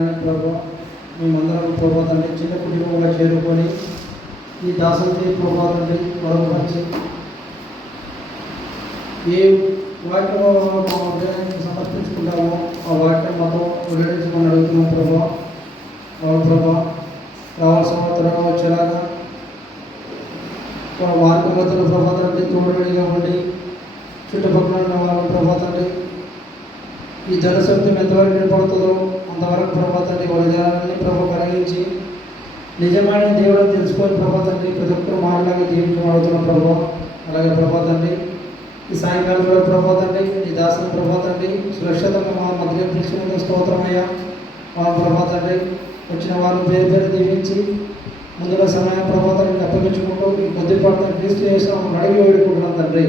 ప్రభు మేమందరం ప్రభు తండ్రి చిన్న కుటుంబంగా చేరుకొని ఈ దాసులకి ప్రభు తండ్రి వరం వచ్చి ఏ వాక్యం మా హృదయానికి సమర్పించుకుంటామో ఆ వాక్యం మాతో వెల్లడించమని అడుగుతున్నాం ప్రభు. అవును ప్రభు, రావాల్సిన త్వరగా వచ్చేలాగా వారికి మధ్యలో ప్రభు తండ్రి తోడుగా ఉండి చుట్టుపక్కల ఉన్న వాళ్ళ ప్రభు తండ్రి ఈ జనశక్తి ఎంతవరకు ఏర్పడుతుందో అంతవరకు ప్రభా తండ్రి వాళ్ళ జనాన్ని ప్రభు కలిగించి నిజమైన దేవుడిని తెలుసుకొని ప్రభా తండ్రి ప్రతి ఒక్కరు మాటలాగా జీవించబడుతున్న ప్రభు. అలాగే ప్రభా తండ్రి ఈ సాయంకాలం కూడా ప్రభా తండ్రి ఈ దాసుని ప్రభా తండ్రి సురక్షితంగా మా మధ్య పిలిచినందుకు స్తోత్రమయ్యా. మా ప్రభా తండ్రి వచ్చిన వారిని పేరు పేరు దీవించి ముందుగా సమయం ప్రభా తండ్రిని అప్పగించుకుంటూ ఈ కొద్దిపాటు క్రీస్తు చేసిన అడిగి వేడుకుంటున్నాం తండ్రి.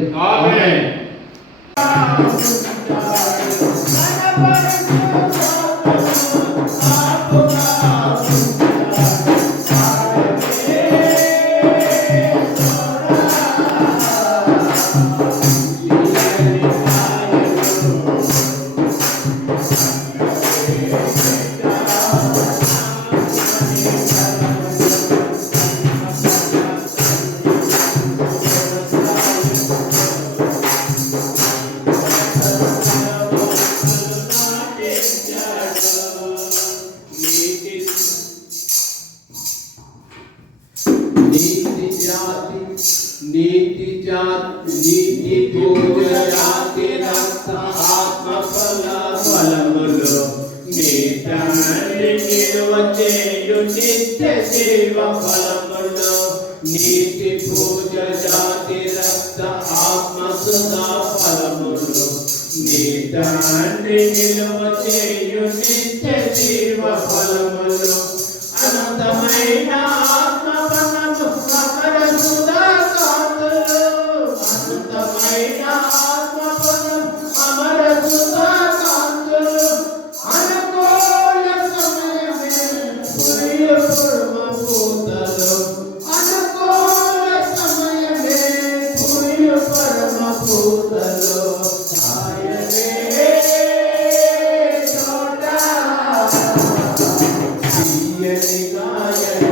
నీతి పూజ జాతి రక్త ఆత్మ ఫలములు నీ తండ్రి నిలువ చేయు నిత్య జీవ ఫలములు. నీతి పూజ జాతి రక్త ఆత్మ సుధా ఫలములు నీ తండ్రి నిలువ చేయు నిత్య జీవ ఫలములు. అనంతమైన ఆత్మ ఫలము అమర సుధా కాంతులు. అనంతమైన ఆత్మ ఫలం అమర సుధా కాంతులు. అనుకూల సమయమే పురియ పరమ పూతలు. అనుకూల సమయమే పురియ పరమ పూతలు. ఆయనే చోట తీయని గాయలు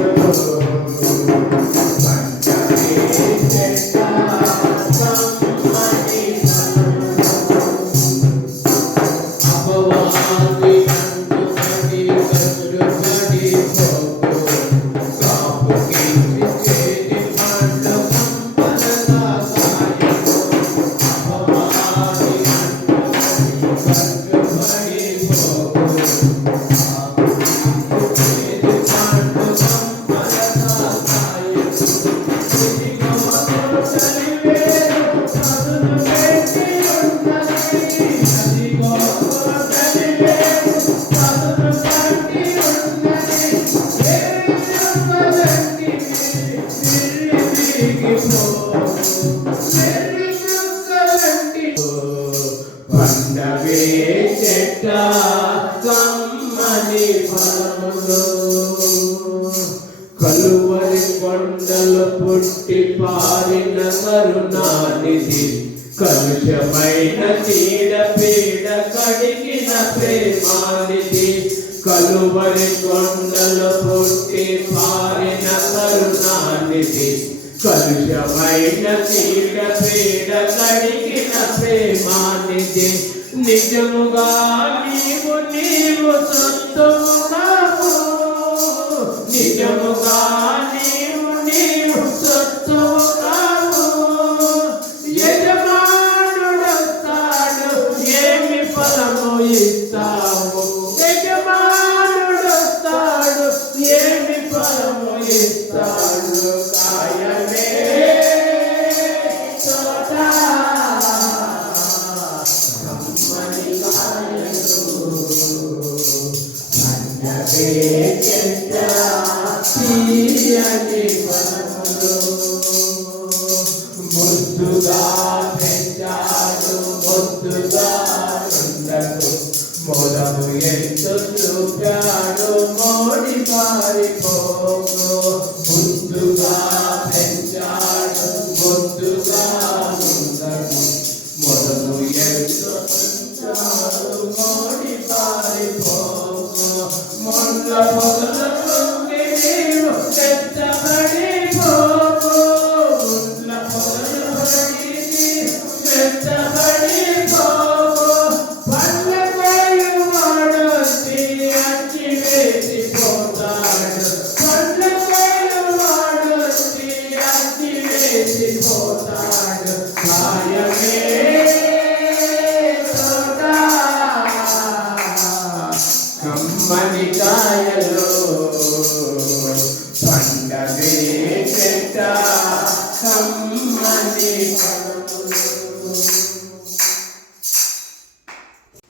పండవే చెట్ట కమ్మని ఫలములు. కలువరి కొండలు పుట్టి పారిన కరుణానిధి. కలుషమైన చీడ పీడ కడిగిన ప్రేమానిధి. కలువరి కొండలు పుట్టి పారిన కరుణానిధి. కలుషమైన చీడ పీడ కడిగిన ప్రేమానిధి. నిజముగా నీవు సొంతము కావు. నిజముగా నీవు సొంతము కావు. యజమానుడొస్తాడు ఏమి ఫలము ఇస్తావు. యజమానుడొస్తాడు ఏమి ఫలము ఇస్తాడు. కాయమే చోట కమ్మని కాయలు. పండవే చెట్ట తీయని ఫలములు. ముద్దుగా పెంచాడు ముద్దుగా ఉండకు. మొదలు ఎంతో చూపాడు మోడి పారిపోకు. ముద్దుగా పెంచాడు ముద్దుగా ఉండకు. మొదలు ఎంతో మోడి పారిపోకు. మణికాయలో పండగే చెట్ట కమ్మని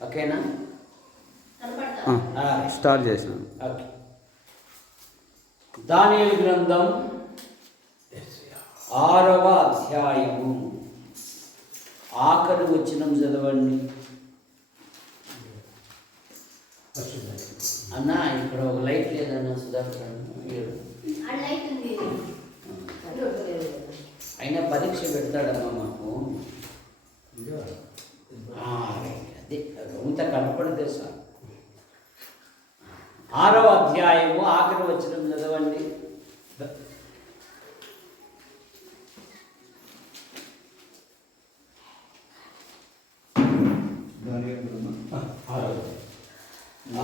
ఓకేనా? స్టార్ట్ చేసిన. ఓకే. దానియేలు గ్రంథం 6వ అధ్యాయము ఆఖరి వచనం చదవండి. అన్న ఇక్కడ ఒక లైట్ లేదన్న సుధాకర్ అయినా పరీక్ష పెడతాడమ్మా మాకు. అదే అంత కనపడితే సార్. 6వ అధ్యాయము ఆఖరి వచనం చదవండి.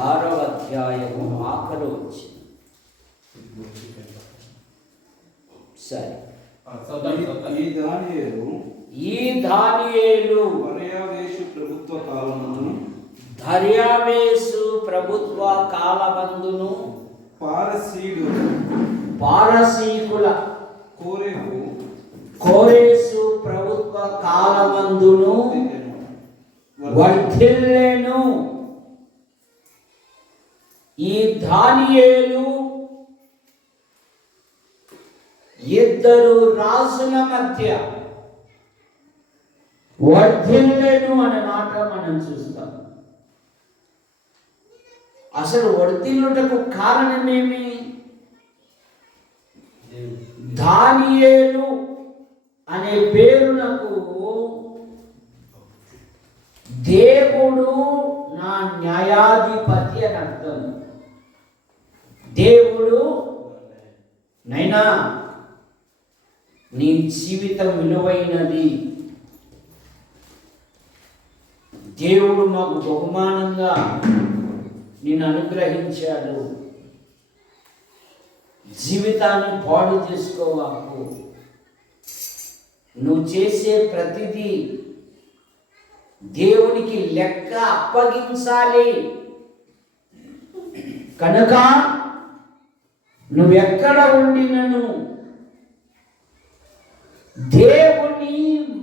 ఆరవ అధ్యాయము ఆఖరి వచ్చిన సరే. ఈ దానియేలు దర్యావేషు ప్రభుత్వ కాలమందును పారసీకుల కోరేసు ప్రభుత్వ కాలమందును వర్ధిల్లెను. ఈ దానియేలు ఇద్దరు రాజుల మధ్య వర్ధిల్లెను అనే మాట మనం చూస్తాం. అసలు వర్ధిల్లుటకు కారణమేమి? దానియేలు అనే పేరునకు దేవుడు నా న్యాయాధిపతి అని అర్థం. దేవుడు నైనా నీ జీవితం విలువైనది, దేవుడు మాకు బహుమానంగా నిన్ను అనుగ్రహించాడు, జీవితాన్ని పాడు చేసుకోవాకు, నువ్వు చేసే ప్రతిదీ దేవునికి లెక్క అప్పగించాలి. కనుక నువ్వెక్కడ ఉండినను దేవుని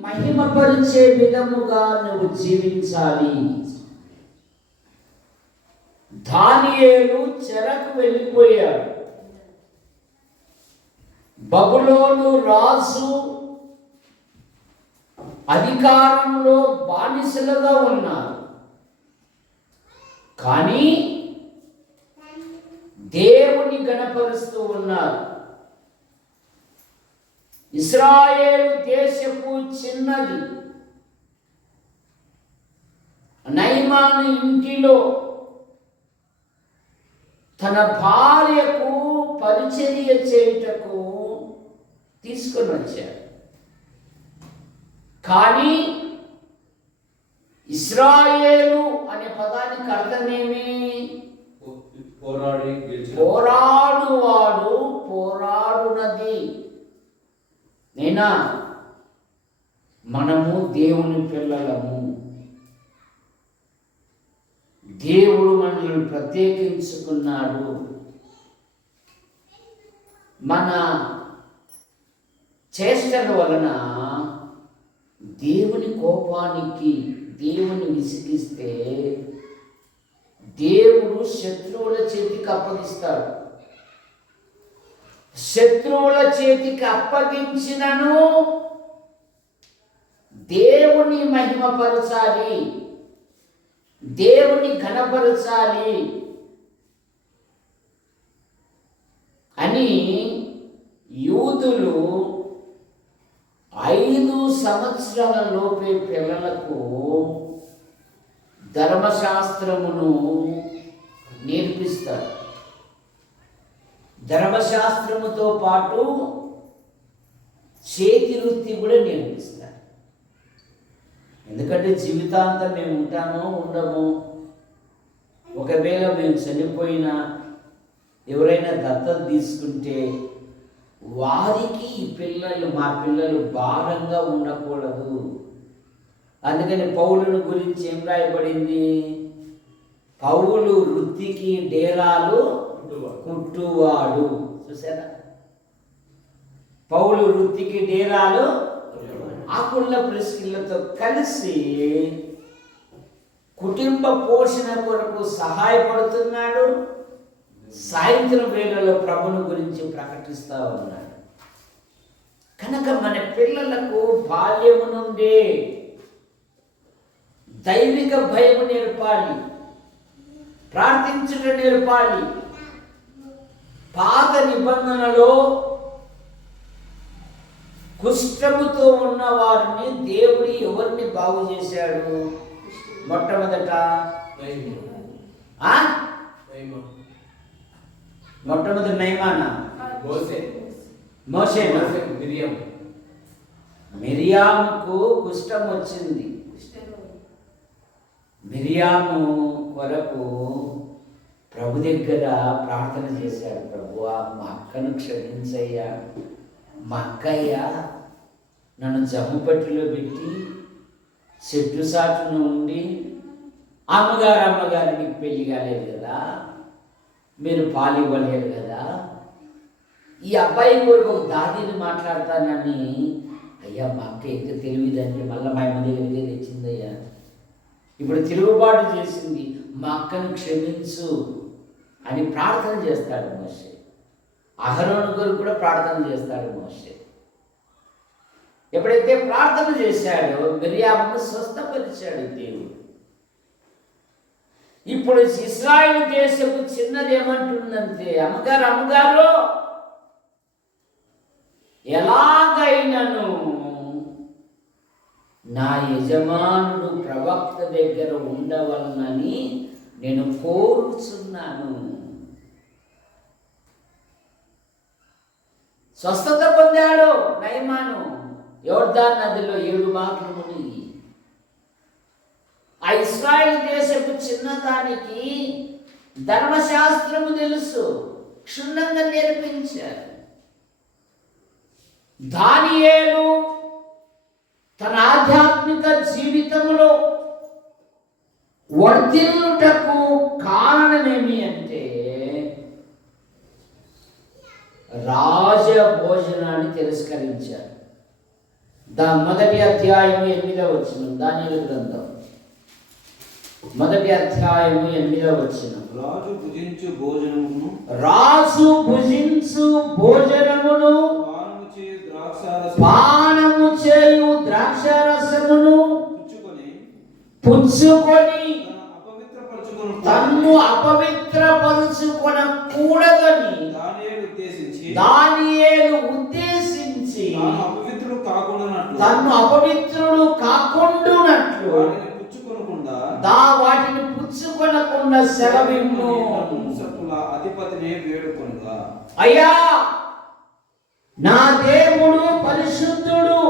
మహిమపరిచే విధముగా నువ్వు జీవించాలి. దానియేలు చెరకు వెళ్ళిపోయాడు. బబులోను రాజు అధికారంలో బానిసలుగా ఉన్నారు. కానీ దేవుని గణపరుస్తూ ఉన్నారు. ఇశ్రాయేలు దేశపు చిన్నది నయమాను ఇంటిలో తన భార్యకు పరిచర్య చేయుటకు తీసుకొని వచ్చాడు. కానీ ఇశ్రాయేలు అనే పదానికి అర్థమేమి? పోరాడువాడు, పోరాడునది. నేనా మనము దేవుని పిల్లలము. దేవుడు మనల్ని ప్రత్యేకించుకున్నాడు. మన చేష్టల వలన దేవుని కోపానికి, దేవుని విసిగిస్తే దేవుడు శత్రువుల చేతికి అప్పగిస్తాడు. శత్రువుల చేతికి అప్పగించినను దేవుని మహిమపరచాలి, దేవుని ఘనపరచాలి అని యూదులు 5 సంవత్సరాల లోపే పిల్లలకు ధర్మశాస్త్రమును నేర్పిస్తారు. ధర్మశాస్త్రముతో పాటు చేతి వృత్తి కూడా నేర్పిస్తారు. ఎందుకంటే జీవితాంతం మేము ఉంటామో ఉండము, ఒకవేళ మేము చనిపోయినా ఎవరైనా దత్తత తీసుకుంటే వారికి ఈ పిల్లలు, మా పిల్లలు భారంగా ఉండకూడదు. అందుకని పౌలుని గురించి ఏం రాయబడింది? పౌలు వృత్తికి డేరాలు కుట్టువాడు. చూసారా? పౌలు వృత్తికి డేరాలు ఆకుళ్ళ ప్రిస్కిల్లతో కలిసి కుటుంబ పోషణ కొరకు సహాయపడుతున్నాడు. సాయంత్రం వేళలో ప్రభుని గురించి ప్రకటిస్తూ ఉన్నాడు. కనుక మన పిల్లలకు బాల్యము నుండే దైవిక భయం నేర్పాలి, ప్రార్థించడం నేర్పాలి. పాత నిబంధనలో కుష్ఠముతో ఉన్న వారిని దేవుడు ఎవరిని బాగు చేశాడు? మొట్టమొదట మొట్టమొదటి నయమానా? మోషే. మిరియాముకు కుష్ఠం వచ్చింది. మిరియాము కొరకు ప్రభు దగ్గర ప్రార్థన చేశాడు. ప్రభువా, మా అక్కను క్షమించయ్యా, మా అక్కయ్య నన్ను జమ్ముపట్టిలో పెట్టి చెట్టు సాటును ఉండి, అమ్మగారు నీకు పెళ్లి కాలేదు కదా, మీరు పాలు ఇవ్వలేరు కదా, ఈ అబ్బాయి కొరకు ఒక దాదిని మాట్లాడతానని. అయ్యా, మా అక్క ఎంత తెలివిదంటే మళ్ళీ మా అమ్మ దగ్గరికి తెచ్చిందయ్యా, ఇప్పుడు తిరుగుబాటు చేసింది, మా అక్కను క్షమించు అని ప్రార్థన చేస్తాడు మోషే. అహరోను కొరకు కూడా ప్రార్థన చేస్తాడు మోషే. ఎప్పుడైతే ప్రార్థన చేశాడో మిరియామును స్వస్థపరిచాడు దేవుడు. ఇప్పుడు ఇశ్రాయేలు దేశపు చిన్నది ఏమంటుందంటే, అమ్మగారు ఎలాగైనాను నా యజమానుడు ప్రవక్త దగ్గర ఉండవలనని నేను కోరుచున్నాను. స్వస్థత పొందాడు నయమాను యోర్దాను నదిలో 7 మాటలు మునిగి. ఆ ఇశ్రాయేలు దేశపు చిన్నదానికి ధర్మశాస్త్రము తెలుసు, క్షుణ్ణంగా నేర్పించారు. దానియేలు తన ఆధ్యాత్మిక జీవితంలో వర్ధిల్లుటకు కారణమేమి అంటే రాజ భోజనాన్ని తిరస్కరించారు. మొదటి అధ్యాయము 8వ వచనం, దానియేలు గ్రంథం 1వ అధ్యాయము 8వ వచనం. రాజు భుజించు భోజనమును పానము చేయు ద్రాక్షారసమును పుచ్చుకొని తన్ను అపవిత్రపరుచుకొనకూడదని దానియేలు ఉద్దేశించి తన్ను అపవిత్రుడు కాకుండానట్లు వాటిని పుచ్చుకొనకుండా సెలవిమ్ము. అధిపతిని వేడుకొనుగా, అయ్యా నా దేవుడు పరిశుద్ధుడు,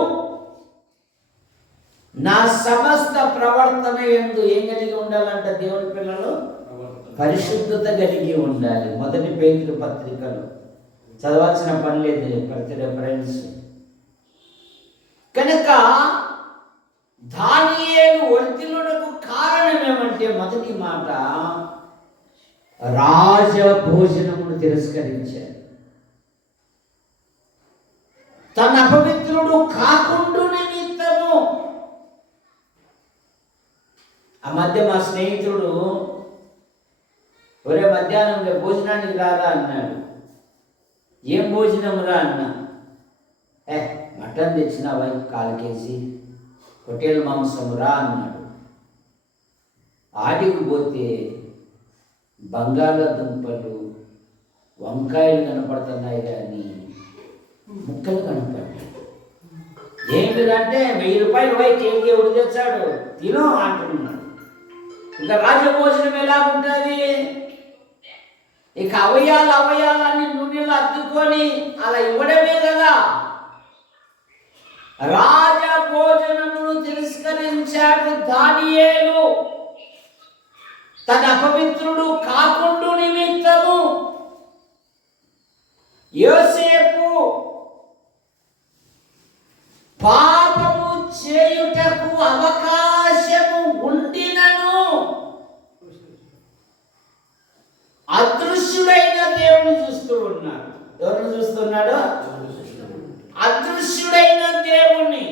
నా సమస్త ప్రవర్తన యందు ఏం కలిగి ఉండాలంట? దేవుని పిల్లలు పరిశుద్ధత కలిగి ఉండాలి. 1 పేతురు పత్రికలో చదవాల్సిన పని లేదు, ప్రతి రెఫరెన్స్. కనుక దానియేలు వర్ధిల్లుటకు కారణం ఏమంటే, మొదటి మాట రాజ భోజనమును తిరస్కరించారు. తన అపవిత్రుడు కాకుండా నిమిత్తము. ఆ మధ్య మా స్నేహితుడు ఒరే మధ్యాహ్నం భోజనానికి రారా అన్నాడు. ఏం భోజనం రా అన్నా. మటన్ తెచ్చినావా 1/4 కేజీ, పొట్టేలు మాంసం రా అన్నాడు. ఆడికి పోతే బంగాళాదుంపలు వంకాయలు కనపడుతున్నాయి కానీ ముక్కలు కనపడ్డాయి. ఏమిటంటే 1000 రూపాయలు కేజీ ఎవడు తెచ్చాడు తినో అంటున్నాడు. ఇంకా రాజభోజనం ఎలా ఉంటుంది? ఇక అవయాలన్నీ నూనెలు అద్దుకొని అలా ఇవ్వడమే కదా. రాజభోజనమును తిరస్కరించాడు దానియేలు తన అపవిత్రుడు కాకుండు నిమిత్తము. యోసేపు పాపము చేయుటకు అవకాశము ఉండినను అదృశ్యుడైన దేవుని చూస్తూ ఉన్నాడు. ఎవరిని చూస్తున్నాడు? అదృశ్యుడైన దేవుణ్ణి.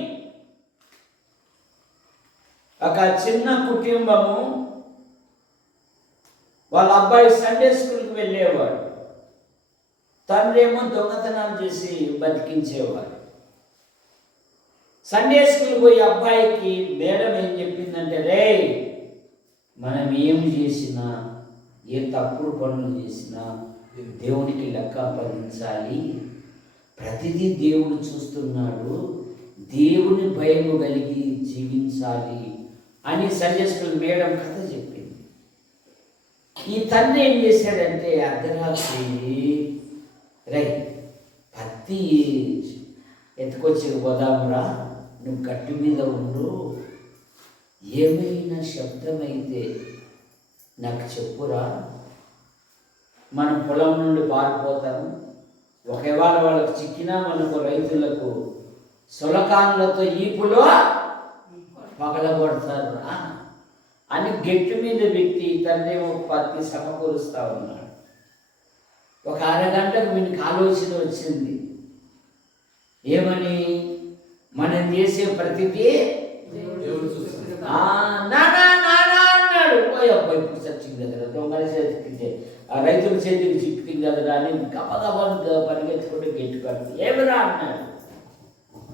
ఒక చిన్న కుటుంబము, వాళ్ళ అబ్బాయి సండే స్కూల్కి వెళ్ళేవాడు, తండ్రి ఏమో దొంగతనాలు చేసి బతికించేవాడు. సండే స్కూల్ పోయి అబ్బాయికి మేడం ఏం చెప్పిందంటే, రే మనం ఏం చేసినా, ఏ తప్పుడు పనులు చేసినా దేవునికి లెక్క అప్పగించాలి, ప్రతిదీ దేవుడు చూస్తున్నాడు, దేవుని భయము కలిగి జీవించాలి అని సండే స్కూల్ మేడం కథ చెప్పింది. ఈ తండ్రి ఏం చేశాడంటే, అర్ధరాత్రి రై పత్తి ఎత్తుకొచ్చి పోదామురా, నువ్వు గట్టి మీద ఉండు, ఏమైనా శబ్దమైతే నాకు చెప్పురా, మనం పొలం నుండి పారిపోతాము, ఒకవేళ వాళ్ళకి చిక్కినా మనకు రైతులకు సులకాన్లతో ఈపులో పగలగొడతారు అని గట్టి మీద పెట్టి తండ్రి ఒక పత్తి సమకూరుస్తూ ఉన్నాడు. ఒక అరగంటకు వీనికి ఆలోచన వచ్చింది, ఏమని, మనం చేసే ప్రతిదీ నానా నానా అన్నాడు. అబ్బాయి ఇప్పుడు చచ్చింది కదా, దొంగల చేతికి రైతుల చేతికి చిక్కింది కదా అని గబగబా పరిగెత్తుకుంటే గట్టి కడుతుంది. ఏమిరా అన్నాడు.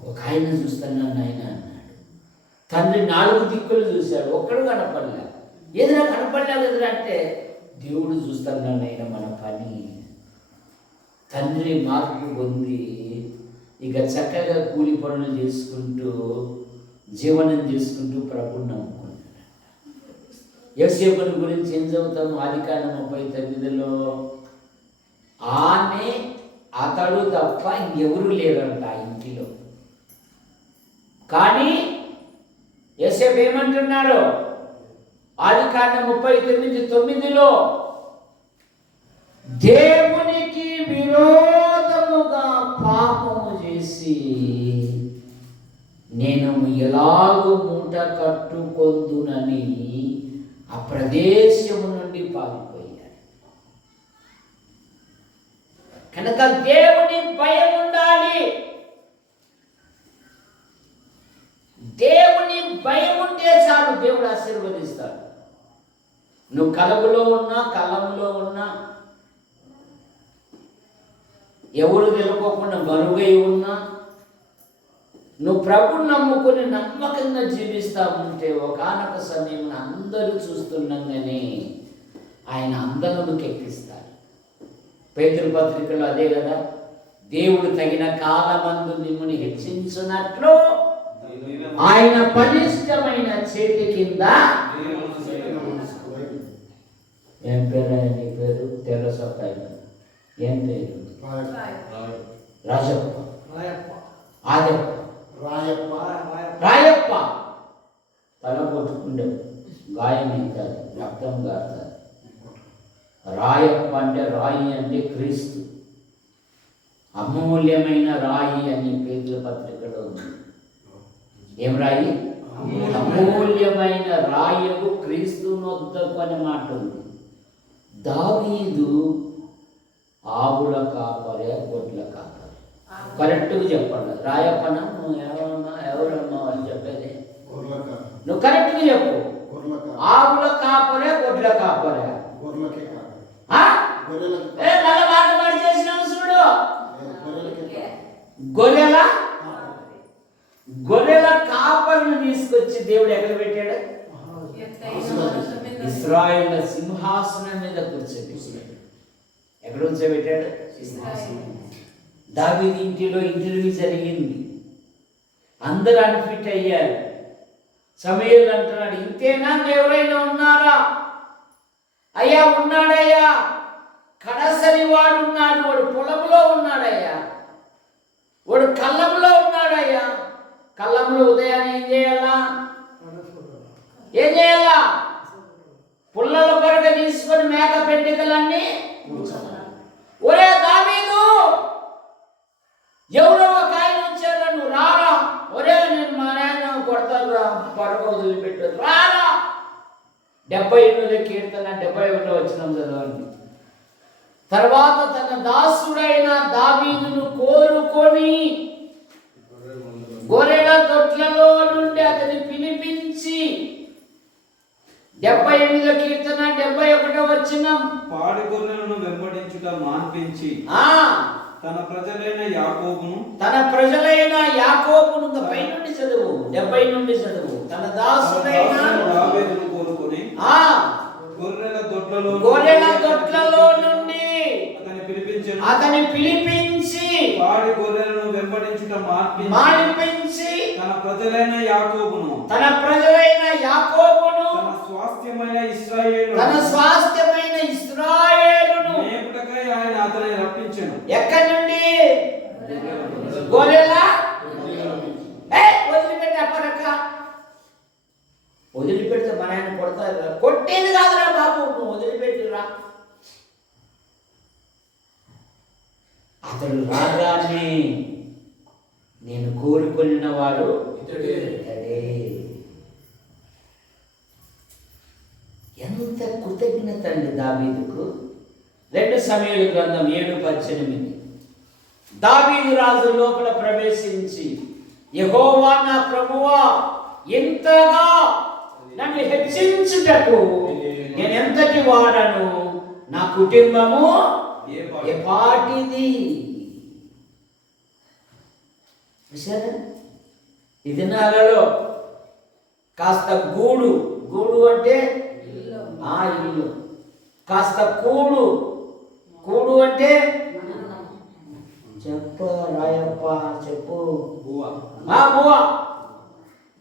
ఒక ఆయన చూస్తున్నాను ఆయన అన్నాడు. తండ్రి 4 దిక్కులు చూశాడు, ఒక్కడు కనపడలే. ఏదైనా కనపడలేదు ఎదురా అంటే, దేవుడు చూస్తున్నాను ఆయన మన పని. తండ్రి మార్పు పొంది ఇక చక్కగా కూలి పనులు చేసుకుంటూ జీవనం చేసుకుంటూ ప్రభువుని నమ్ముకున్నాడు. యోసేపుని గురించి ఏం చదువుతాము? ఆదికాండం 39లో ఆమె అతడు తప్ప ఇంకెవరూ లేరంట ఆ ఇంటిలో. కానీ యోసేపు ఏమంటున్నాడు? ఆదికాండం 39:9లో దేవునికి విరోధముగా పాపము చేసి నేను ఎలాగూ మూట కట్టుకొందునని ఆ ప్రదేశము నుండి పారిపోయాడు. కనుక దేవుని భయం ఉండాలి. దేవుని భయం ఉంటే చాలు, దేవుడు ఆశీర్వదిస్తాడు. నువ్వు కలములో ఉన్నా కలంలో ఉన్నా, ఎవరు తెలుకోకుండా మరుగై ఉన్నా, నువ్వు ప్రభుని నమ్ముకొని నమ్మకంగా జీవిస్తూ ఉంటే ఒకానొక సమయం అందరూ చూస్తుండగానే ఆయన అందములకు ఎక్కిస్తాడు. పేతురు పత్రికలో అదే కదా, దేవుడు తగిన కాలమందు మిమ్మల్ని హెచ్చించున్నట్లు ఆయన పటిష్టమైన చేతి కింద. ఏం పేరు నీ పేరు? తెరసొక్క. ఏం పేరు? రాజప్ప, ఆదప్ప, రాయప్ప. తల కొట్టుకుండే గాయం అవుతుంది, రక్తం కారుతుంది. రాయప్ప అంటే, రాయి అంటే క్రీస్తు, అమూల్యమైన రాయి అని పేతురు పత్రికలో ఉంది. ఏం రాయి? అమూల్యమైన రాయకు క్రీస్తు నొద్దకు అని మాట ఉంది. దావీదు ఆవుల కాపరే, గొడ్ల కాపరే. కరెక్ట్గా చెప్పండి. రాయప్పన నువ్వు ఎవరమ్మా అని చెప్పేది? నువ్వు కరెక్ట్గా చెప్పు. ఆవుల కాపరే, గొడ్ల కాపరే. బాగా చేసినావు చూడు. గొర్రెల కాపరిని తీసుకొచ్చి దేవుడు ఎక్కడ పెట్టాడు? ఇశ్రాయేలు సింహాసనం మీద కూర్చోబెట్టాడు. ఎక్కడ కూర్చోబెట్టాడు? దావీదు ఇంటిలో ఇంటర్వ్యూ జరిగింది, అందరూ అన్ఫిట్ అయ్యారు. సమూయేలు అంటున్నాడు, ఇంతేనా ఎవరైనా ఉన్నారా? అయ్యా ఉన్నాడయ్యా, కడసరి వాడు ఉన్నాడు, వాడు పొలంలో ఉన్నాడయ్యా, వాడు కళ్ళంలో ఉన్నాడయ్యా. కళ్ళంలో ఉదయాన్నే ఏం చేయాలా? ఏం చేయాలా? పుల్లల కొరక తీసుకొని మేక పెట్టికలన్నీ ఒరే దావీదు, ఎవరో ఒక ఆయన వచ్చారా, నువ్వు రారా. ఒరే నేను మా నాయన కొడతాను రా, పరక వదిలిపెట్టదు రారా. 78 కీర్తన 71 వచనం చదవండి. తర్వాత తన దాసుడైన దావీదును కోరుకొని గొర్రెల దొడ్లలో నుండి అతని పిలిపించి 78 కీర్తన 71 వచనం. పాడి గొర్రెలను వెంబడించుట మాన్పించి తన ప్రజలైన యాకోబును పై నుండి చదువు, 70 నుండి చదువు. తన దాసుడైన దావీదును కోరుకొని గొర్రెల దొడ్లలో నుండి అతని పిలిపించి పాడి గొర్రెలను వెంబడించుట మాన్పించి తన ప్రజలైన యాకోబును తన స్వాస్థ్యమైన ఇశ్రాయేలును మేపుటకై ఆయన అతని రప్పించెను. ఎక్కడి నుండి? గొర్రెల వదిలిపెట్టి అప్పరక వదిలిపెడితే మన ఆయన కొడతారు. కొట్టేది కాదురా బాబు, నువ్వు వదిలిపెట్టిరా. అతడు రాగానే నేను కోరుకున్న వాడు ఇతడే. ఎంత కృతజ్ఞత అండి దావీదుకు. 2 సమూయేలు గ్రంథం 7:18. దావీదు రాజు లోపల ప్రవేశించి, యెహోవా నా ప్రభువా, ఎంతగా నన్ను హెచ్చించుటకు నేను ఎంతటి వాడను, నా కుటుంబము ఎపాటిది. ఈ దినాలలో కాస్త గూడు అంటే ఇల్లు, కాస్త కూడు అంటే చెప్పు రాయప్ప, చెప్పు బువ్వ,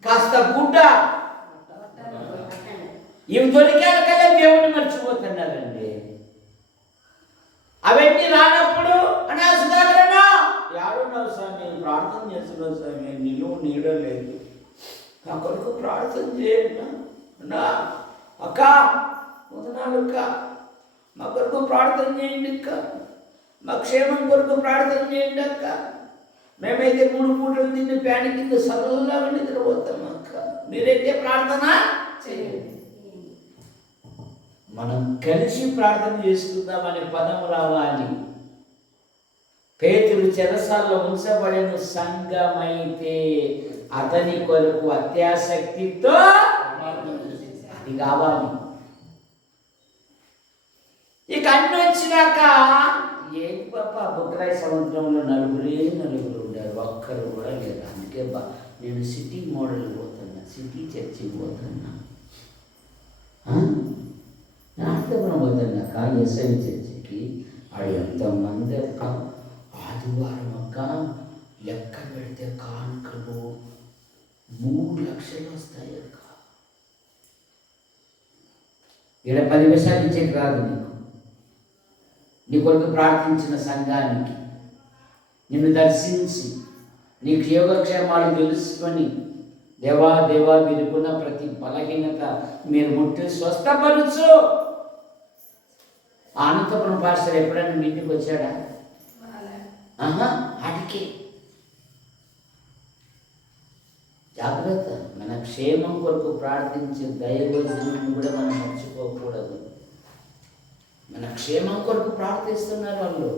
కాస్త గుడ్డ, ఇవి దొరికాక కదా దేవుణ్ణి మర్చిపోతున్నారండి. అవన్నీ రానప్పుడు అన్నా సుధాకరన్నా యాడున్నావు స్వామి, ప్రార్థన చేస్తున్నావు స్వామి, నీడ లేదు, నా కొరకు ప్రార్థన చేయండి అన్నా. అక్క వదనాలు అక్క, మా కొరకు ప్రార్థన చేయండి అక్క, మా క్షేమం కొరకు ప్రార్థన చేయండి అక్క. మేమైతే 3 పూటలు తిని ప్యాన్ కింద సరళంగా నిద్రపోతాం అక్క, మీరైతే ప్రార్థన చేయండి. మనం కలిసి ప్రార్థన చేసుకుందామనే పదం రావాలి. పేతురు చెరసాల్లో ఉంచబడిన సంఘమైతే అతని కొరకు అత్యాసక్తితో అది కావాలి. ఇక అన్ని వచ్చినాక ఏంటి పాప, బుక్కరాయి సముద్రంలో నలుగురు ఉండారు, ఒక్కరు కూడా లేదు. అందుకే నేను సిటీ మోడల్ పోతున్నా, సిటీ చర్చికి పోతున్నా, నాటకపురం పోతున్నా కానీ ఎస్ఐ చర్చికి. అది ఎంతమంది అక్క, ఆదివారం అక్క లెక్క పెడితే కానుకలు 3 లక్షలు వస్తాయి అక్క. ఇక్కడ 10 పైసలు ఇచ్చేది రాదు నీకు. నీ కొరకు ప్రార్థించిన సంఘానికి, నిన్ను దర్శించి నీకు యోగక్షేమాలు తెలుసుకొని, దేవా వినుకున్న ప్రతి బలహీనత మీరు ముట్టి స్వస్థపరచు. అనంతపురం పాస్టర్ ఎప్పుడైనా మీ ఇంటికి వచ్చాడా? అడిగి జాగ్రత్త. మన క్షేమం కొరకు ప్రార్థించే దైవజనుడిని కూడా మనం మర్చిపోకూడదు. మన క్షేమం కొరకు ప్రార్థిస్తున్నారు వాళ్ళు.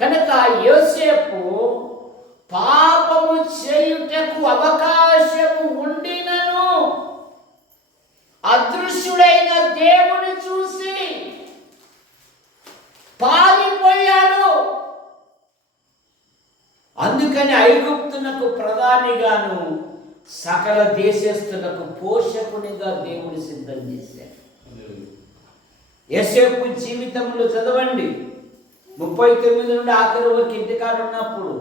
కనుక యోసేపు పాపము చేయుటకు అవకాశము ఉండినను అదృశ్యుడైన దేవుని చూసి పారిపోయాడు. అందుకని ఐగుప్తునకు ప్రధానిగాను సకల దేశస్థులకు పోషకునిగా దేవుడు సిద్ధం చేశాడు. యోసేపు జీవితంలో చదవండి 39 నుండి ఆఖరి వరకు ఇంటికాడ ఉన్నప్పుడు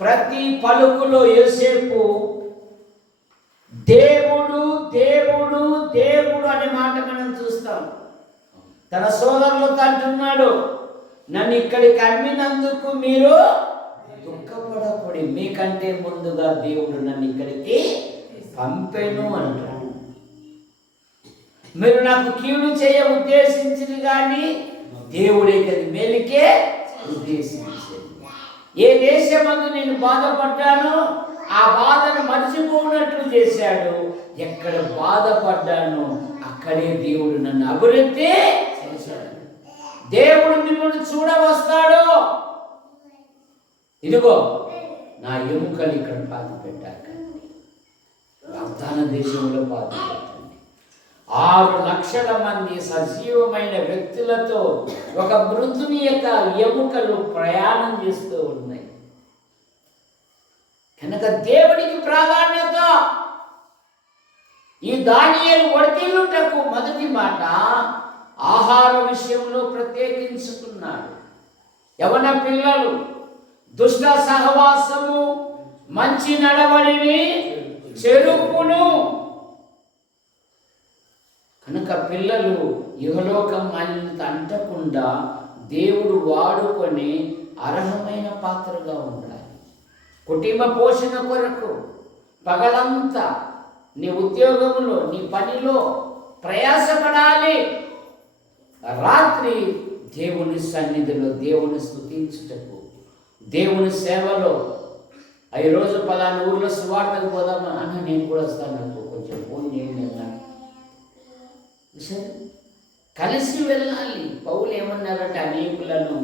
ప్రతి పలుకులో యోసేపు దేవుడు దేవుడు దేవుడు అనే మాట మనం చూస్తాం. తన సోదరులతో అంటున్నాడు, నన్ను ఇక్కడికి అమ్మినందుకు మీరు దుఃఖపడకూడి, మీకంటే ముందుగా దేవుడు నన్ను ఇక్కడికి పంపెను అంటాడు. మీరు నాకు కీడు చేయ ఉద్దేశించింది కానీ దేవుడే అది మేలుకే ఉద్దేశించింది. ఏ దేశమందు నేను బాధపడ్డానో ఆ బాధను మర్చిపోనట్లు చేశాడు. ఎక్కడ బాధపడ్డానో అక్కడే దేవుడు నన్ను అభివృద్ధి చేశాడు. దేవుడు మిమ్మల్ని చూడవస్తాడు. ఇదిగో నా ఎముకలు ఇక్కడ పాతి పెట్టాక వాగ్దాన దేశంలో పాతి పెట్టండి. 6 లక్షల మంది సజీవమైన వ్యక్తులతో ఒక మృతుని యొక్క ఎముకలు ప్రయాణం చేస్తూ ఉన్నాయి. కనుక దేవుడికి ప్రాధాన్యత. ఈ దానియేలు వర్ధిల్లుటకు మొదటి మాట ఆహార విషయంలో ప్రత్యేకించుకున్నాడు. యవన పిల్లలు దుష్ట సహవాసము, మంచి నడవడిని, చెరుపును. కనుక పిల్లలు ఇహలోకం మాలిన్యత అంటకుండా దేవుడు వాడుకొని అర్హమైన పాత్రగా ఉండాలి. కుటుంబ పోషణ కొరకు పగలంతా నీ ఉద్యోగంలో, నీ పనిలో ప్రయాసపడాలి. రాత్రి దేవుని సన్నిధిలో దేవుని స్తుతించుటకు, దేవుని సేవలో. ఈరోజు పలానా ఊర్లో సువార్తకు పోదామా అన్న, నేను కూడా వస్తాను, నాకు కొంచెం ఫోన్ చేయండి అన్నాడు. సరే, కలిసి వెళ్ళాలి. పౌలు ఏమన్నారంటే, అనేకులను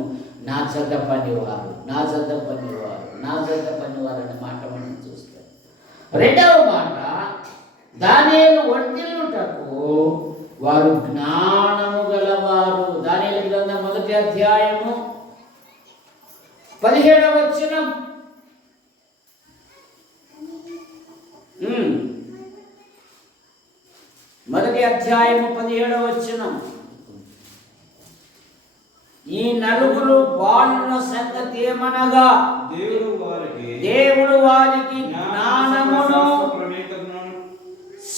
నా జత పనివారు, నా జత పనివారు, నా జత పనివారు అనే మాట మనం చూస్తాం. రెండవ మాట, దానియేలు వర్ధిల్లుటకు వారు జ్ఞానము గలవారు. దానియేలు గ్రంథం 1వ అధ్యాయము 17వ వచనం. 1వ అధ్యాయము 17వ వచనం. ఈ నలుగురు వాళ్ళ సంగతి ఏమనగా, దేవుడు వారికి జ్ఞానమును,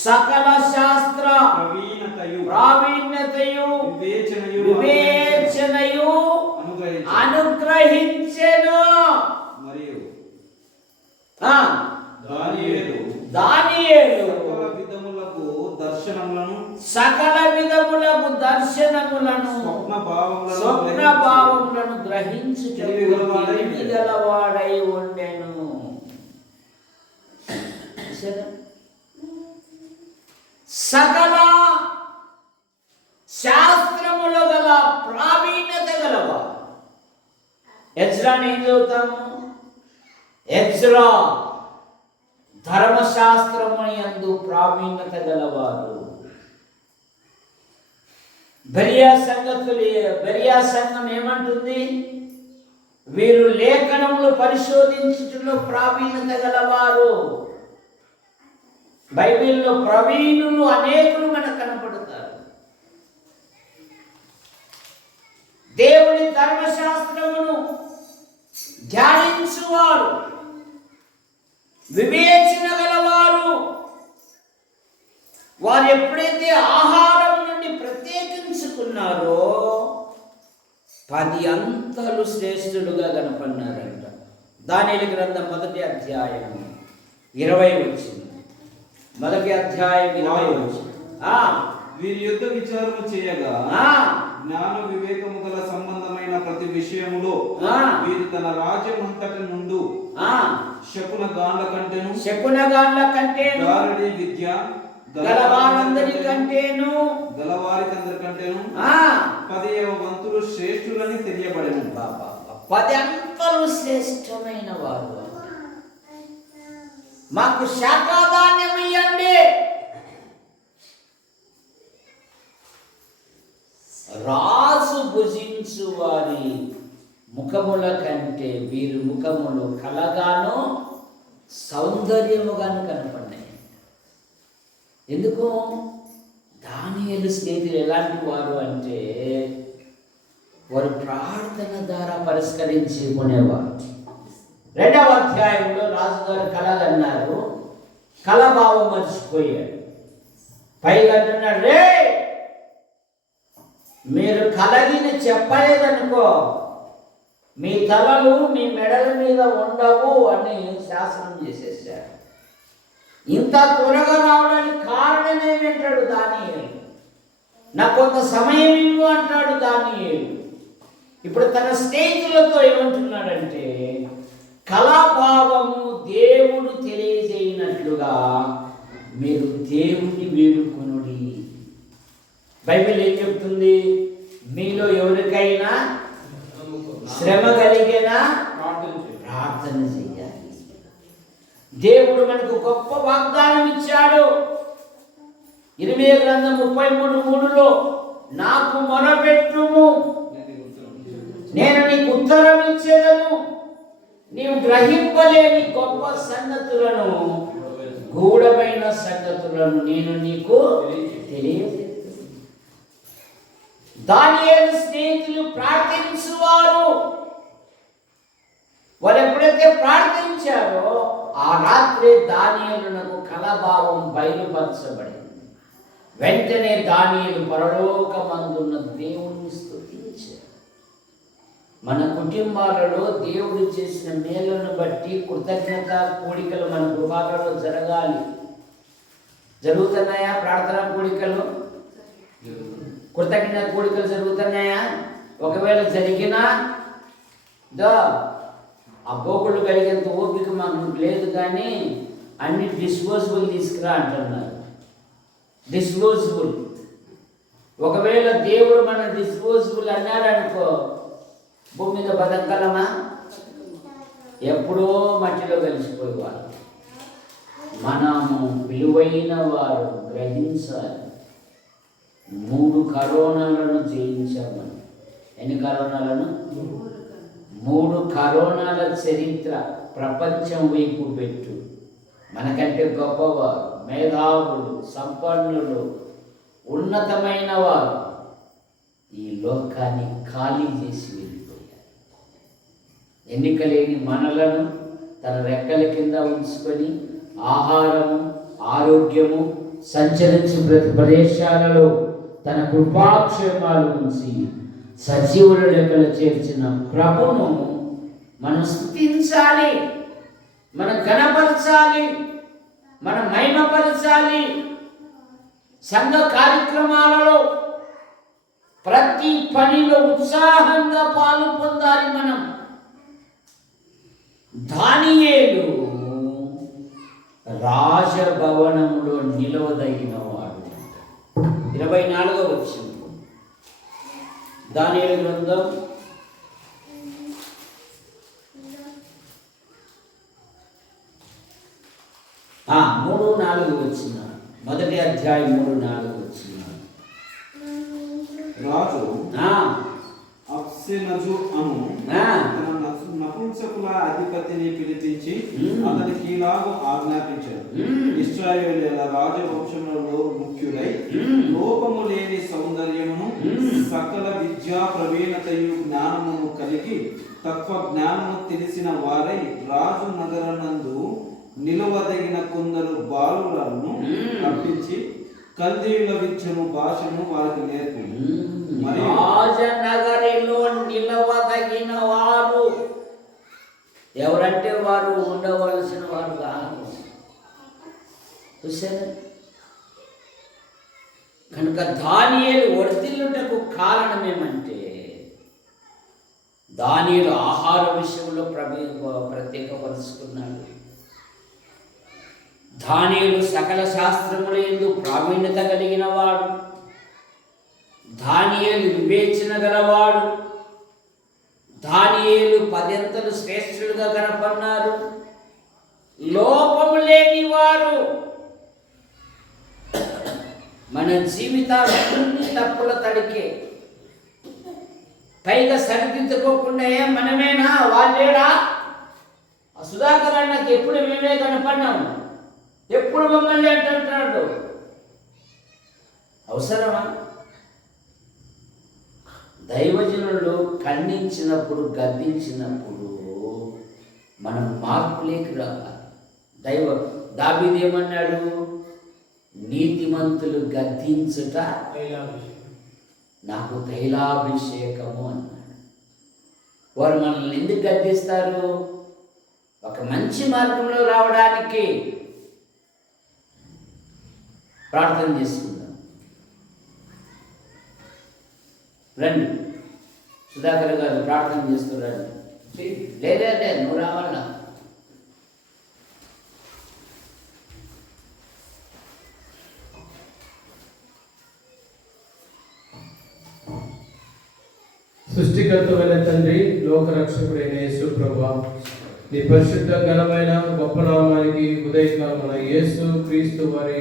సకల శాస్త్ర ప్రావీణ్యతయు వివేచనయు అనుగ్రహించెను. మరియు దానియేలు సకల విధములకు దర్శనములను, స్వప్న భావములను గ్రహించుటకు తెలివిగలవాడై ఉండెను. సకల శాస్త్రముల గల ప్రావీణ్యత గలవా. ఎజ్రాని ఏం చదువుతాము? ఎజ్రా ధర్మశాస్త్రము యందు ప్రావీణ్యత గలవారు. బెరియా సంఘం ఏమంటుంది? వీరు లేఖనములు పరిశోధించుటలో ప్రావీణ్యత గలవారు. బైబిల్లో ప్రవీణులు అనేకులు మనకు కనపడతారు. దేవుని ధర్మశాస్త్రమును ధ్యానించువారు, వివేచన గలవారు. వారు ఎప్పుడైతే ఆహారం నుండి ప్రత్యేకించుకున్నారో 10 అంతలు శ్రేష్ఠులుగా కనపడినారంట. దానియేలు గ్రంథం 1వ అధ్యాయం 20 వచ్చింది. 1వ అధ్యాయం 20 వచ్చింది. వీరి యుద్ధ విచారణ చేయగా జ్ఞాన వివేకము గల సంబంధమైన ప్రతి విషయములో వీరు తన రాజ్యం అంతటి నుండి శకున గాండ్ల కంటేను గారడి విద్య గలవారందరికంటేను 10వ వంతులు శ్రేష్ఠులని తెలియబడెను. 10 అంతలు శ్రేష్టమైన వారు. మాకు శాఖాధాన్యం ఇయ్యండి. రాజు భుజించు వారి ముఖముల కంటే వీరి ముఖములు కలగాను సౌందర్యముగాను కనపడినాయి. ఎందుకు? దానియేలు స్నేహితులు ఎలాంటి వారు అంటే, వారు ప్రార్థన ద్వారా పరిష్కరించుకునేవారు. 2వ అధ్యాయంలో రాజుగారు కలగన్నారు. కలభావం మర్చిపోయాడు. పైగా అంటున్నాడు, రే మీరు కలగిన చెప్పలేదనుకో, మీ తలలు మీ మెడల మీద ఉండవు అని శాసనం చేసేసారు. ఇంత త్వరగా రావడానికి కారణం ఏమింటాడు దానియేలు. నాకు కొంత సమయం ఇవ్వు అంటాడు దానియేలు. ఇప్పుడు తన స్నేహితులతో ఏమంటున్నాడంటే, కళాభావము దేవుడు తెలియజేయనట్లుగా మీరు దేవుణ్ణి వేడుకొనుడి. బైబిల్ ఏం చెప్తుంది? మీలో ఎవరికైనా శ్రమ కలిగినా ప్రార్థన చెయ్యాలి. దేవుడు మనకు గొప్ప వాగ్దానం ఇచ్చాడు. ఇర్మీయా గ్రంథం 33:3లో నాకు మొరపెట్టుము, నేను నీకు ఉత్తరం ఇచ్చేదను, నీవు గ్రహింపలేని గొప్ప సంగతులను, గూఢమైన సంగతులను నేను నీకు తెలియజేస్తాను. దానియేలు స్నేహితులు ప్రార్థించువారు. వారు ఎప్పుడైతే ప్రార్థించారో ఆ రాత్రి దానియేలునకు కలభావం బయలుపరచబడింది. వెంటనే దానియేలు పరలోకమందున్న దేవుణ్ణి స్తుతించారు. మన కుటుంబాలలో దేవుడు చేసిన మేలును బట్టి కృతజ్ఞత కూడికలు మన గృహాలలో జరగాలి. జరుగుతున్నాయా? ప్రార్థనా కూడికలు, కృతజ్ఞత కూడికలు జరుగుతున్నాయా? ఒకవేళ జరిగినా ఆ పోగుళ్ళు కలిగేంత ఓపిక మాకు లేదు, కానీ అన్ని డిస్పోజబుల్ తీసుకురా అంటున్నారు. డిస్పోజబుల్. ఒకవేళ దేవుడు మన డిస్పోజబుల్ అన్నారనుకో, భూమి మీద బతకగలమా? ఎప్పుడో మట్టిలో కలిసిపోయేవారు. మనము విలువైన వారు గ్రహించాలి. 3 కరోనాలను జయించామని. ఎన్ని కరోనాలను? 3 కరోనాల చరిత్ర ప్రపంచం వైపు పెట్టు. మనకంటే గొప్పవారు, మేధావులు, సంపన్నులు, ఉన్నతమైన వారు ఈ లోకాన్ని ఖాళీ చేసి వెళ్ళిపోయారు. ఎన్నికలేని మనలను తన రెక్కల కింద ఉంచుకొని ఆహారము, ఆరోగ్యము, సంచరించు ప్రతి ప్రదేశాలలో తన కృపాక్షేమాలు ఉంచి సజీవుల లెక్కలు చేర్చిన ప్రభును మనం స్తుతించాలి, మనం ఘనపరచాలి, మనం మహిమపరచాలి. సంఘ కార్యక్రమాలలో ప్రతి పనిలో ఉత్సాహంగా పాలు పొందాలి. మనం దానియేలు రాజభవనములో నిలవదగిన వాడు. 24వ వచనం దానియేలు గ్రంథం 3-4 వచ్చిన మొదటి అధ్యాయం 3-4 వచ్చిన రాజు అప్సెనజు అను తన నపుంసకుల అధిపతిని పిలిపించి అతనికి ఇలాగ ఆజ్ఞాపించాడు. ఇశ్రాయేలీయుల రాజవంశములలో ముఖ్యులై లోపము లేని సౌందర్యమును సకల విద్యా ప్రవీణతయు జ్ఞానమును కలిగి తత్వ జ్ఞానము తెలిసిన వారై రాజు నగరనందు నిలవదగిన కొందరు బాలులను రప్పించి కల్దీయుల విద్యను భాషను వారికి నేర్పు. రాజనగరిలో నిలవదగిన వారు ఎవరంటే వారు ఉండవలసిన వారు కాదు. చూసారా? కనుక దానియేలు వర్ధిల్లుటకు కారణం ఏమంటే దానియేలు ఆహార విషయంలో ప్రత్యేకపరుచుకున్నాడు. దానియేలు సకల శాస్త్రముల యందు ప్రావీణ్యత కలిగిన వాడు. దానియేలు వివేచన గలవాడు. దానియేలు 10 శ్రేష్ఠులుగా కనపన్నారు. లోపము లేని వారు. మన జీవితాలన్నీ తప్పుల తడికే. పైగా సరిదిద్దుకోకుండా మనమేనా వాళ్ళేడా? సుధాకర్ అన్నకి ఎప్పుడు మేమే కనపడినాము, ఎప్పుడు మమ్మల్ని అంటున్నాడు. అవసరమా? దైవజనులు ఖండించినప్పుడు, గద్దించినప్పుడు మనం మార్పులేకి రావాలి. దావీదు ఏమన్నాడు? నీతిమంతులు గద్దించుట నాకు తైలాభిషేకము అన్నాడు. వారు మనల్ని ఎందుకు గద్దిస్తారు? ఒక మంచి మార్గంలో రావడానికి. ప్రార్థన చేసుకుందాం రండి. సుధాకర్ గారు ప్రార్థన చేస్తున్నారు. లేదే నువ్వు రావాలా? సృష్టికర్తమైన తండ్రి, లోకరక్షకుడైన యేసు ప్రభువా, నీ పరిశుద్ధ ఘనమైన గొప్ప నామానికి ఉదయకాలమున యేసు క్రీస్తు వారి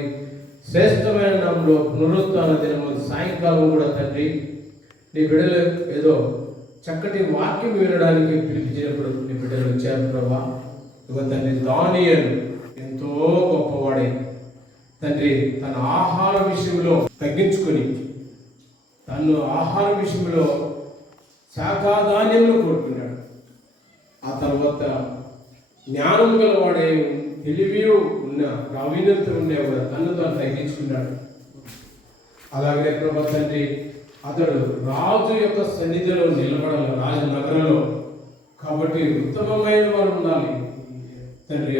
శ్రేష్టమైన నామంలో పునరుత్థాన దినము సాయంకాలం కూడా తండ్రి, నీ బిడ్డలు ఏదో చక్కటి వాక్యం వినడానికి పిలిపించినప్పుడు నీ బిడ్డలు వచ్చారు ప్రభా. ఇదిగో తండ్రి, దానియేలు ఎంతో గొప్పవాడే తండ్రి. తన ఆహార విషయంలో తగ్గించుకొని తను ఆహార విషయంలో శాఖాధాన్యంలో కోరుకున్నాడు. ఆ తర్వాత జ్ఞానం గలవాడే, తెలివి ఉన్న ప్రావీణ్యత ఉండేవాడు, తను తాను తగ్గించుకున్నాడు. అలాగే ప్రభా తండ్రి, అతడు రాజు యొక్క సన్నిధిలో నిలబడాలి, రాజనగరంలో. కాబట్టి ఉత్తమమైన వారు ఉండాలి తండ్రి,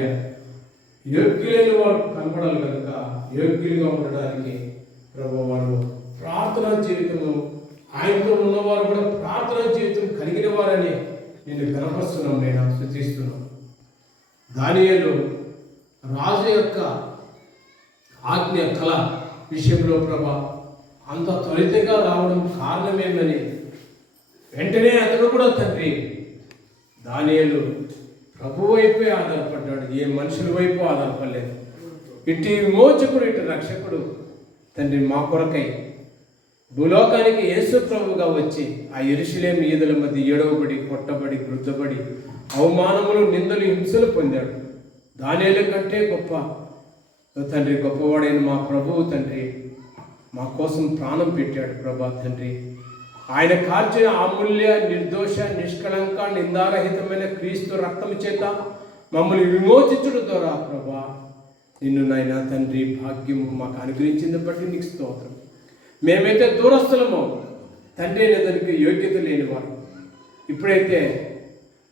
యోగ్యులైన వారు కనపడాలి కనుక యోగ్యులుగా ఉండడానికి ప్రభు వారు ప్రార్థనా జీవితము, ఆయనతో ఉన్నవారు కూడా ప్రార్థనా జీవితం కలిగిన వారని నేను కనపరుస్తున్నాం, నేను స్తుతిస్తున్నాను. దానియేలు రాజు యొక్క ఆజ్ఞ కళ విషయంలో ప్రభా అంత త్వరితంగా రావడం కారణమేందని వెంటనే అతడు కూడా తండ్రి దానియేలు ప్రభు వైపే ఆధారపడ్డాడు, ఏ మనుషుల వైపు ఆధారపడలేదు. ఇటు విమోచకుడు, ఇటు రక్షకుడు తండ్రి మా కొరకై భూలోకానికి యేసు ప్రభువుగా వచ్చి ఆ యెరూషలేము ఈదుల మధ్య ఏడవబడి, కొట్టబడి, గుద్దబడి, అవమానములు, నిందలు, హింసలు పొందాడు. దానియేలు కంటే గొప్ప తండ్రి, గొప్పవాడైన మా ప్రభువు తండ్రి మా కోసం ప్రాణం పెట్టాడు ప్రభా తండ్రి. ఆయన కార్చిన అమూల్య, నిర్దోష, నిష్కళంక, నిందారహితమైన క్రీస్తు రక్తము చేత మమ్మల్ని విమోచించడం ద్వారా ప్రభా నిన్ను నాయన తండ్రి భాగ్యం మాకు అనుగ్రహించింది బట్టి నీకు స్తోత్రం. మేమైతే దూరస్తులమో తండ్రి అనే దానికి యోగ్యత లేనివారు, ఇప్పుడైతే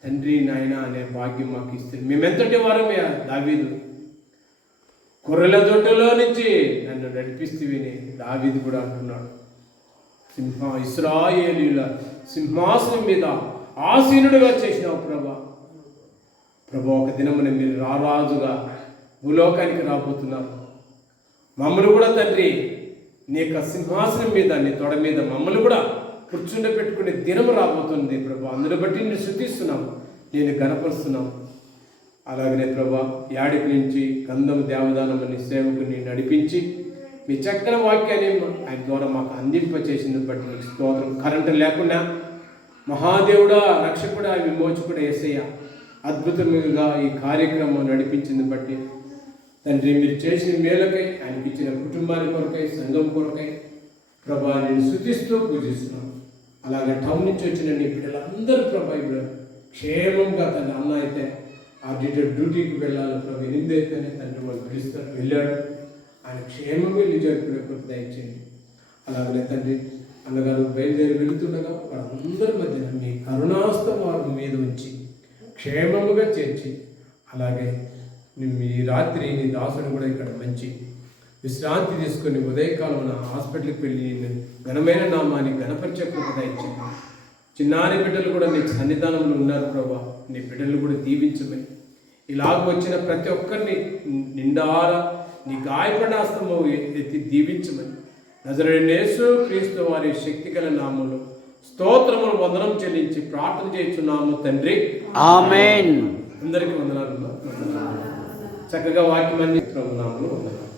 తండ్రి నాయన అనే భాగ్యం మాకు ఇస్తుంది. మేమెంతటి వారమే దావీదు, గొర్రెల దొడ్డులో నుంచి నన్ను నడిపిస్తేవిని దావీదు కూడా అంటున్నాడు. ఇశ్రాయేలీయుల సింహాసనం మీద ఆసీనుడిగా చేసినావు ప్రభా. ఒక దినమున మీరు రారాజుగా భూలోకానికి రాబోతున్నారు. మమ్మల్ని కూడా తండ్రి నీ యొక్క సింహాసనం మీద, నీ తొడ మీద మమ్మల్ని కూడా కూర్చుండబెట్టుకునే దినము రాబోతుంది ప్రభా. అందుని బట్టి నేను శృతిస్తున్నాము, నేను గణపరుస్తున్నాము. అలాగనే ప్రభా యాడికి నుంచి గంధం దేవదానం అనే సేవకుని నడిపించి మీ చక్కని వాక్యాన్ని ఆయన ద్వారా మాకు అందింపచేసింది బట్టి నీకు స్తోత్రం. కరెంటు లేకుండా మహాదేవుడా, రక్షకుడా, విమోచకుడా యేసయ్య అద్భుతంగా ఈ కార్యక్రమం నడిపించింది బట్టి తండ్రి మీరు చేసిన మేలకై, ఆయనకి ఇచ్చిన కుటుంబాల కొరకై, సంఘం కొరకై ప్రభా నేను శుతిస్తూ పూజిస్తున్నాను. అలాగే టౌన్ నుంచి వచ్చిన నీ బిడ్డలందరూ ప్రభా ఇప్పుడు క్షేమంగా తన అన్న అయితే ఆడిటర్ డ్యూటీకి వెళ్ళాలి ప్రభు, 8 అయితేనే తండ్రి వాళ్ళు పిలుస్తారు, వెళ్ళాడు. ఆయన క్షేమంగా వెళ్ళి జరుపుకునే కొరకు దయచేయండి. అలాగనే తండ్రి అన్నగారు బయలుదేరి వెళుతుండగా వాళ్ళందరి మధ్యన మీ కరుణాస్తం వారి మీద ఉంచి క్షేమముగా చేర్చి, అలాగే మీ రాత్రి నీ దాసుని కూడా ఇక్కడ మంచి విశ్రాంతి తీసుకొని ఉదయకాలం హాస్పిటల్కి వెళ్ళి ఘనమైన నామాన్ని గణపరిచే కృప దయచేయండి. చిన్నారి బిడ్డలు కూడా నీ సన్నిధానంలో ఉన్నారు ప్రభా, నీ బిడ్డలు కూడా దీవించమని, ఇలాగ వచ్చిన ప్రతి ఒక్కరిని నిండారా నీ గాయపడిన హస్తము ఎత్తి దీవించమని నజరేయుడైన యేసు క్రీస్తు వారి శక్తిగల నామములో స్తోత్రములు వందనం చెల్లించి ప్రార్థన చేయుచున్నాము తండ్రి, ఆమేన్. అందరికీ వందనాలు. చక్కగా వాక్యమని నామములో వందనాలు.